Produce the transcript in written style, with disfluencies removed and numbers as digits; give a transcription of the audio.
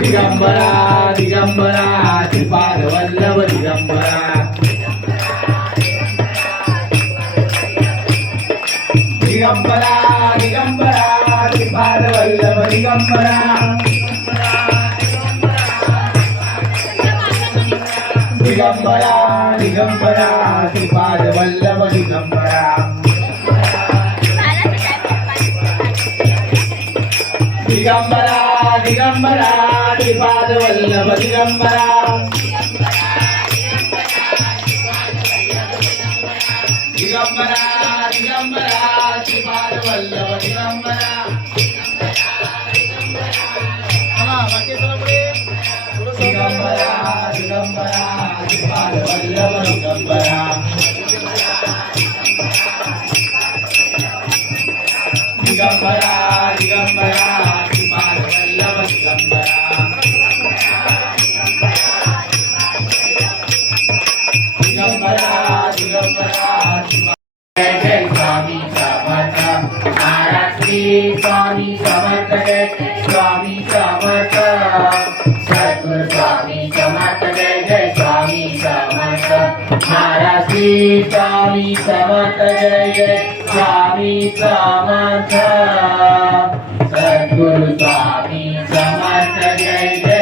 Digambara Digambara Shripad Vallabh Digambara Digambara Digambara Shripad Vallabh Digambara Digambara Digambara Shripad Vallabh Digambara Digambara Digambara Shripad Vallabh Digambara Digambara Digambara Shripad Vallabh Digambara Digambara Digambara Shripad Vallabh Digambara Digambara Digambara Shripad Vallabh Digambara Digambara Digambara Jai Jai Swami Samarth Maharaj Shri Swami Samarth Jai Swami Samarth Sadguru Swami Samarth Jai Jai Swami Samarth Maharaj Shri Swami Samarth Jai Jai Swami Samarth Sadguru Swami Samarth Jai Jai